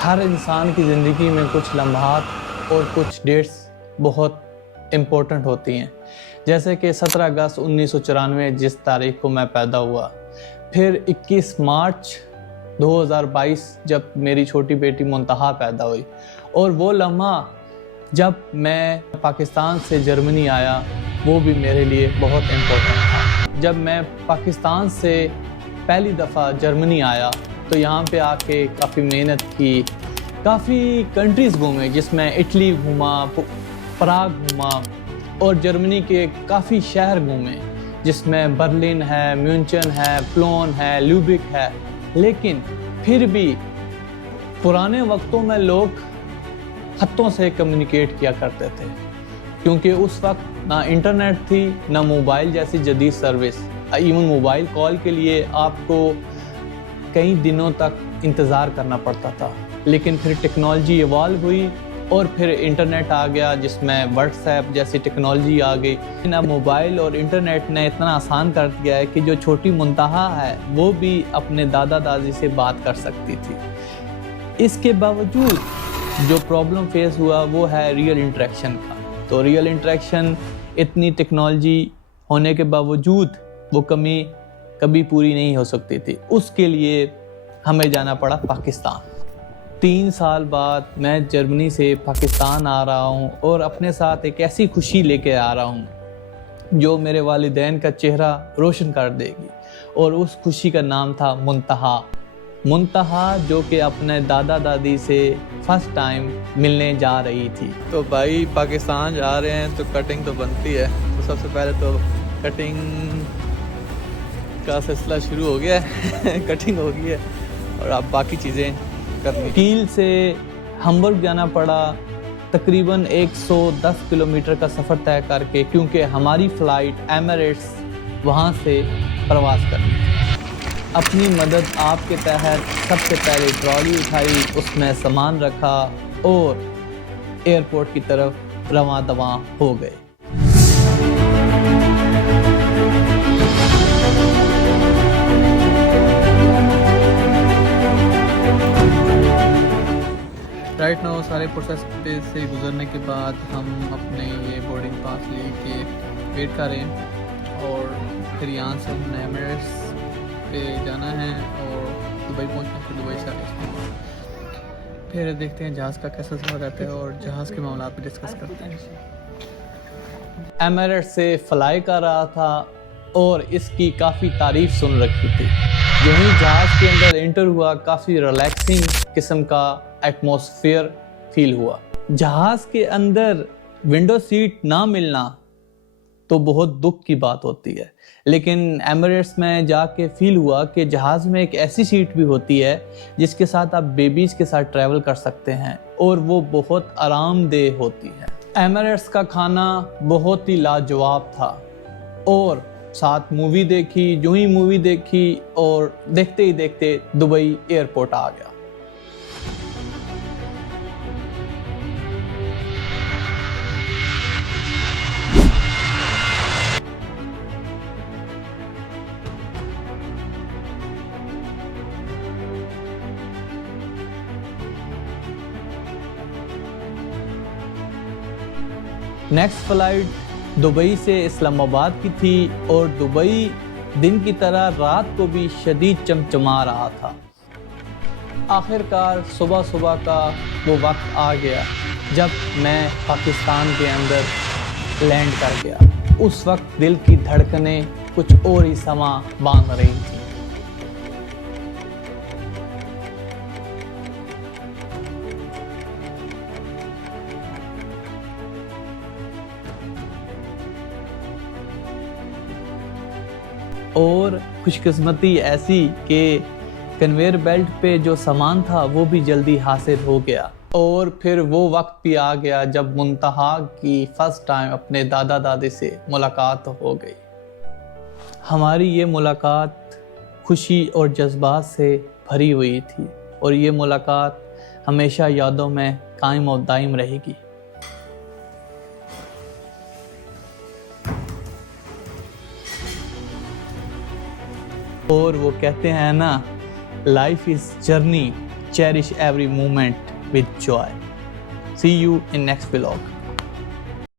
हर इंसान की ज़िंदगी में कुछ लम्हात और कुछ डेट्स बहुत इम्पोर्टेंट होती हैं। जैसे कि 17 अगस्त 1994 जिस तारीख को मैं पैदा हुआ, फिर 21 मार्च 2022 जब मेरी छोटी बेटी मुंतहा पैदा हुई, और वो लम्हा जब मैं पाकिस्तान से जर्मनी आया वो भी मेरे लिए बहुत इम्पोर्टेंट था। जब मैं पाकिस्तान से पहली दफ़ा जर्मनी आया तो यहाँ पे आके काफ़ी मेहनत की, काफ़ी कंट्रीज़ घूमे, जिसमें इटली घूमा, प्राग घूमा और जर्मनी के काफ़ी शहर घूमे, जिसमें बर्लिन है, म्यूनचन है, प्लोन है, ल्यूबिक है। लेकिन फिर भी पुराने वक्तों में लोग खतों से कम्युनिकेट किया करते थे, क्योंकि उस वक्त ना इंटरनेट थी ना मोबाइल जैसी जदीद सर्विस। इवन मोबाइल कॉल के लिए आपको कई दिनों तक इंतज़ार करना पड़ता था। लेकिन फिर टेक्नोलॉजी इवॉल्व हुई और फिर इंटरनेट आ गया, जिसमें व्हाट्सएप जैसी टेक्नोलॉजी आ गई। अब मोबाइल और इंटरनेट ने इतना आसान कर दिया है कि जो छोटी मुंतहा है वो भी अपने दादा दादी से बात कर सकती थी। इसके बावजूद जो प्रॉब्लम फेस हुआ वो है रियल इंटरेक्शन का। तो रियल इंटरेक्शन इतनी टेक्नोलॉजी होने के बावजूद वो कमी कभी पूरी नहीं हो सकती थी। उसके लिए हमें जाना पड़ा पाकिस्तान। 3 साल बाद मैं जर्मनी से पाकिस्तान आ रहा हूँ और अपने साथ एक ऐसी खुशी लेके आ रहा हूँ जो मेरे वालिदैन का चेहरा रोशन कर देगी, और उस खुशी का नाम था मुंतहा। मुंतहा जो कि अपने दादा दादी से फर्स्ट टाइम मिलने जा रही थी। तो भाई पाकिस्तान जा रहे हैं तो कटिंग तो बनती है। तो सबसे पहले तो कटिंग का सिलसिला शुरू हो गया है कटिंग हो गई है और अब बाकी चीज़ें करनी। कील से हम्बर्ग जाना पड़ा, तकरीबन 110 किलोमीटर का सफ़र तय करके, क्योंकि हमारी फ़्लाइट एमिरेट्स वहाँ से प्रवास करनी थी। अपनी मदद आपके तहत सबसे पहले ट्रॉली उठाई, उसमें सामान रखा और एयरपोर्ट की तरफ रवां दवां हो गए। राइट नाउ सारे प्रोसेस से गुजरने के बाद हम अपने ये बोर्डिंग पास लेके वेट कर रहे हैं, और फिर यहाँ से हमने एमिरेट्स पे जाना है और दुबई पहुँचना है। फिर दुबई से आगे फिर देखते हैं जहाज़ का कैसा सफ़र रहता है और जहाज़ के मामला पे डिस्कस करते हैं। एमिरेट्स से फ्लाई कर रहा था और इसकी काफ़ी तारीफ़ सुन रखी थी। यहीं जहाज़ के अंदर एंटर हुआ, काफ़ी रिलैक्सिंग किस्म का एटमॉस्फेयर फील हुआ। जहाज़ के अंदर विंडो सीट ना मिलना तो बहुत दुख की बात होती है, लेकिन एमिरेट्स में जाके फील हुआ कि जहाज़ में एक ऐसी सीट भी होती है जिसके साथ आप बेबीज़ के साथ ट्रैवल कर सकते हैं, और वो बहुत आरामदेह होती है। एमिरेट्स का खाना बहुत ही लाजवाब था, और साथ मूवी देखी। जो ही मूवी देखी और देखते ही देखते दुबई एयरपोर्ट आ गया। नेक्स्ट फ्लाइट दुबई से इस्लामाबाद की थी, और दुबई दिन की तरह रात को भी शदीद चमचमा रहा था। आखिरकार सुबह सुबह का वो वक्त आ गया जब मैं पाकिस्तान के अंदर लैंड कर गया। उस वक्त दिल की धड़कनें कुछ और ही समा बांध रही थी। और खुशकिस्मती ऐसी कि कन्वेयर बेल्ट पे जो सामान था वो भी जल्दी हासिल हो गया, और फिर वो वक्त भी आ गया जब मुंतहा की फ़र्स्ट टाइम अपने दादा दादी से मुलाकात हो गई। हमारी ये मुलाकात खुशी और जज्बात से भरी हुई थी, और ये मुलाकात हमेशा यादों में कायम और दायम रहेगी। और वो कहते हैं ना, life is journey cherish every moment with joy. See you in next vlog.